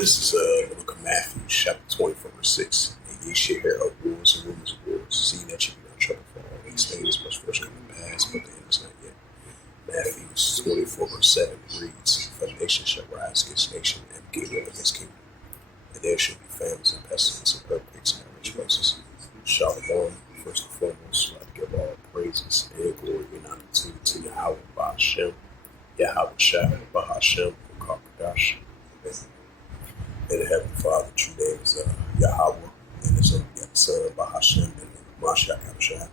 This is the book of Matthew, chapter 24, verse 6. And ye shall hear of wars and rumors of wars. See that ye be not troubled, for all these things must first come to pass, but the end is not yet. Matthew 24, verse 7 reads, For nation shall rise against nation, and kingdom against kingdom. And there shall be famines and pestilence and earthquakes in various places. Shalom, first and foremost, I'd like to give all praises and glory and honor to Yahweh Bahashem, Yahweh Shai, Bahashem, Kakadash. And the Heavenly Father, true name is Yahweh, and his only Son, Bahashem, and Mashiach Abishai.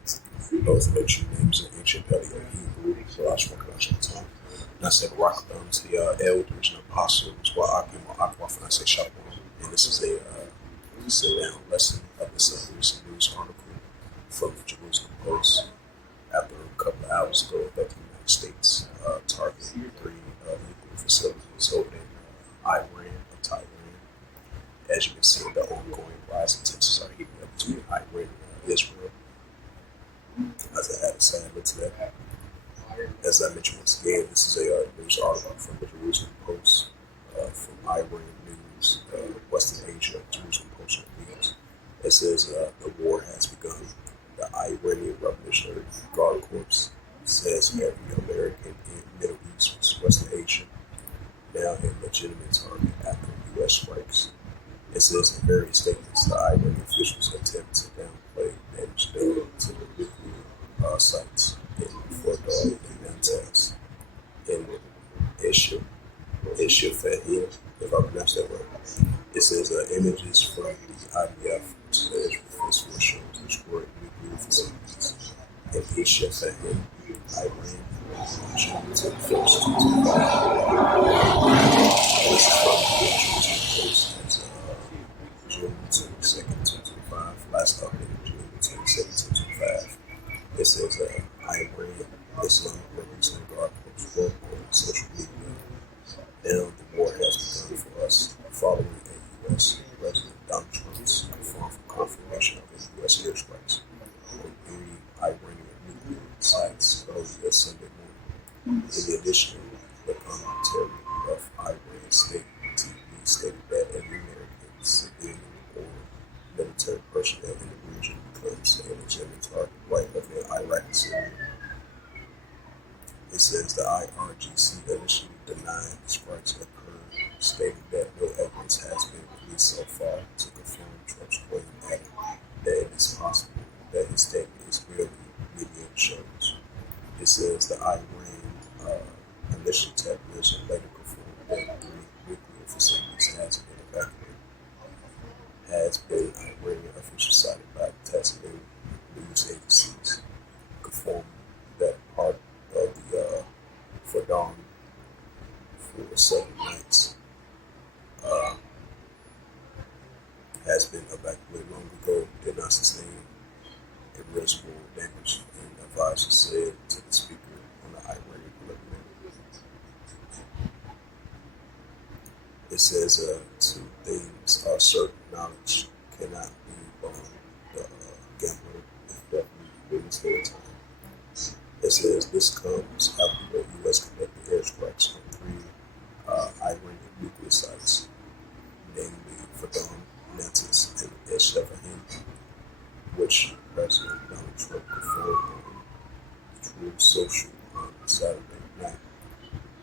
Those are their true names in ancient Paleo Hebrew, so I just recognize your tongue. And I said, rock to the elders and apostles, while Akim or Akwaf, and I say, Shalom. And this is a sit-down lesson of this recent news article from the Jerusalem Post. After a couple of hours ago, that the United States targeted 3 nuclear facilities over in Iran or Taiwan. As you can see, the ongoing rising tensions are heating up between Iran and Israel. As I had a side look to that. As I mentioned once again, this is a news article from the Jerusalem Post, from Iran News, Western Asia, Jerusalem Post News. It says the war has begun. The Iranian Revolutionary Guard Corps says every American in Middle East, Western Asia, now a legitimate target after U.S. strikes. It says in various statements, the Iranian officials attempt to downplay damage done to the nuclear sites in Fordow and Natanz in Ishafahir, if I pronounce that right. It says images from the IDF, which is the Israel Force Force, shows destroyed nuclear facilities in Ishafahir, Iran, June 21st, 2025. This is from the Jerusalem Post. June 22nd, 2025, last update June 22nd, 2025. It says Iran, Islamic Revolutionary Guard Corps wrote on social media. Now the war has begun for us, following a U.S. President Donald Trump's confirmation of his U.S. airstrikes on 3 Iranian nuclear sites early Sunday morning. In addition, the commentary of Iran state TV stated that every American civilian or military personnel in the region becomes a legitimate target right within Iraq and Syria. It says the IRGC initially denied the strikes occurred, stating that no evidence has been released so far to confirm Trump's claim, adding that it is possible that his statement is merely media shows. It says the Iran initial tabulation later confirmed that 3 nuclear facilities has been evacuated. Has been Iranian officials cited by Tasmanian news agencies confirmed that part of the Fordow for 7 nights has been evacuated long ago, did not sustain irreversible damage, and advisors said to the speaker on the Iranian parliament. It says 2 things are certain: knowledge cannot be born. The gambler is definitely witness for time. It says this comes after the U.S. conducted airstrikes on 3 Iranian nuclear sites, namely Fordow, Natanz, and Isfahan, which President Donald Trump confirmed on Truth Social on Saturday night.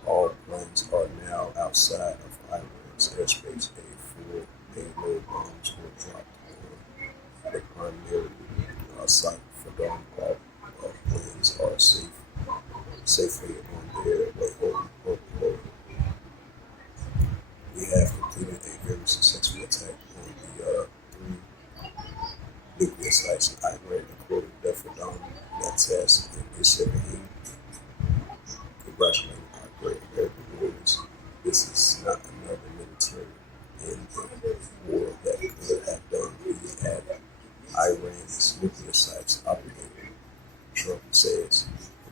All planes are now outside of Iran's airspace. A 4 payload bombs were dropped on the primary site. Fordow. All planes are safely on their way home. We have completed a very successful attack on the 3 nuclear sites in Iran, including Fordow, Natanz, and Isfahan. Congratulating our great American warriors. This is not another military in the war that could have done. We had Iran's nuclear sites operating. Trump says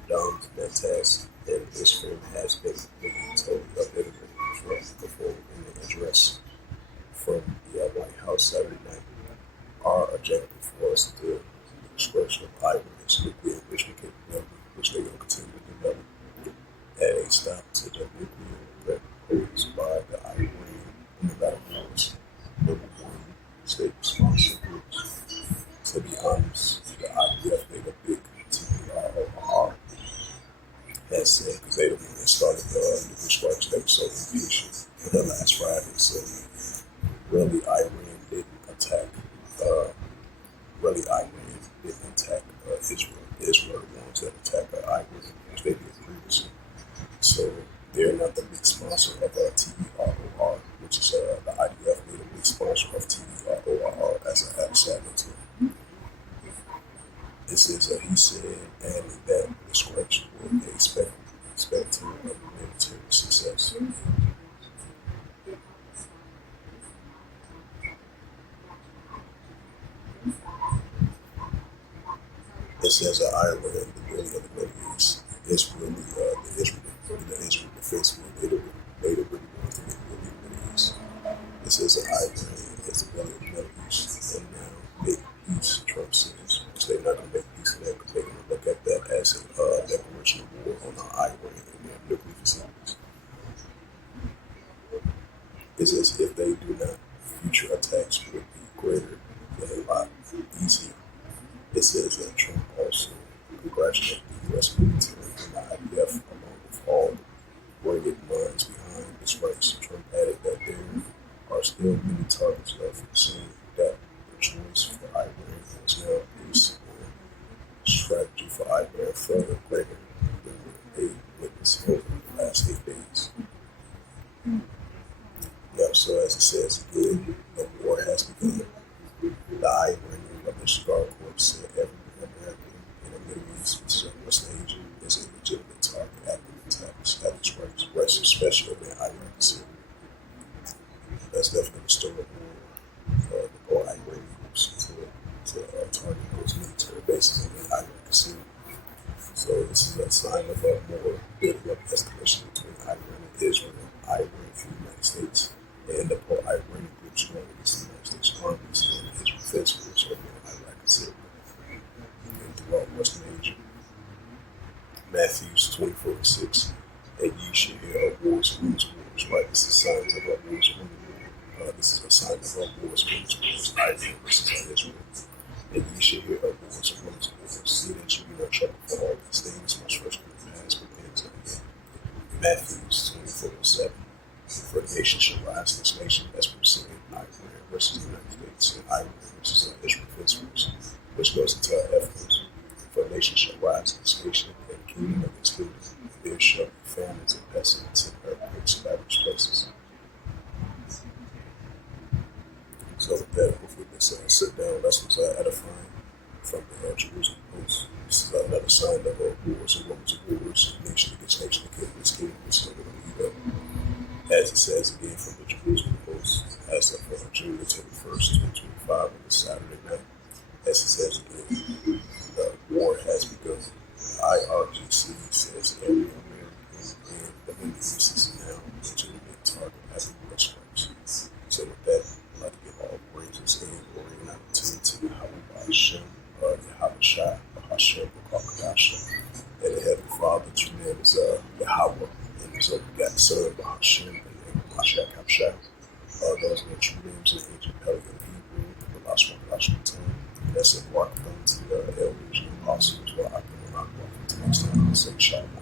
Fordow, Natanz, and Isfahan has been completely totally obliterated. Trump performed in the address from the White House Saturday night. Our objective was the expression of Iran's nuclear enrichment capability, which they will continue to develop, at a stop to the nuclear threat posed by the Iran on the battlefield. state sponsored groups. To be honest, the IDF made a big TPR has said because they the one that started the strikes. They were so impatient last Friday. So really, Iran didn't attack. Uh, really, Iran didn't attack Israel. Israel are the ones that attacked Iran, which they did previously. So they're not the big sponsor of TEROR, which is the IDF made a big sponsor of TEROR as an outsider to him. This is he said, and that the strikes will expect to military success. It says Iran, the building of the Middle East, is really the Israel defense force. They really want to make the Middle East. It says Iran is the building of the Middle East, and now make peace. Trump says, which they're not going to make peace with that because they're going to look at that as a declaration of war on Iran and their nuclear facilities. It says if they do not, future attacks will be greater than a lot easier. It says that Trump also congratulated the U.S. military and the IDF along with all the rugged minds behind the strikes. Trump added that there are still many targets left, saying that the choice for Iran is now based on strategy for Iran further greater than they witnessed over the last 8 days. Yeah, so as it says again, the war has begun. The Iranian Revolutionary Guard Corps said every American in the Middle East, which is West Asia, is a legitimate target after the attacks, after strikes, especially in IRGC. That's definitely the story of the all Iranian groups to target those military bases in IRGC. So this is a sign of a more building up escalation between Iran and Israel, Iran and the United States, and the pro-Iranian groups going against the United States armies and Israel defense force over in Iraq and Syria and throughout Western Asia. Matthews 24:6, and ye shall hear of wars and rumors of wars. Right, this is signs of wars and rumors of wars. This is a sign of wars and rumors of wars. Iran versus Israel. And ye shall hear of wars and rumors of wars. See that you be not troubled for all these things must first come to pass, but things are again. Matthews 24:7. For the nation shall rise this nation as we're seeing Iran versus the United States and Iran versus Israel defense force, which goes into our efforts. For the nation shall rise this nation and the kingdom of its kingdom. There shall be famines and pestilence and earthquakes in various places. So with that, hopefully this sit down lessons are edifying from the Jerusalem Post. This is another sign of wars and rumors of wars, nation against nation, the kingdom against kingdom, which is going to lead up. As it says again from the Jerusalem Post, as of June 21st, 2025, on this Saturday night, as it says again, the war has begun. IRGC says every American in the Middle East is now a legitimate target after U.S. strikes. So with that, I'd like to give all praises and glory and opportunity to Yahweh Hashem, Yahweh Shai, Hashem, Bakakadasha, and the Heavenly Father, true name is Yahweh. So we got the son of Hashem and Mashak Habshak. Those are the true names in ancient Pelican Hebrew, the last one tongue. That's a walk to the elders and apostles while I can walk to next time. I say Shalom.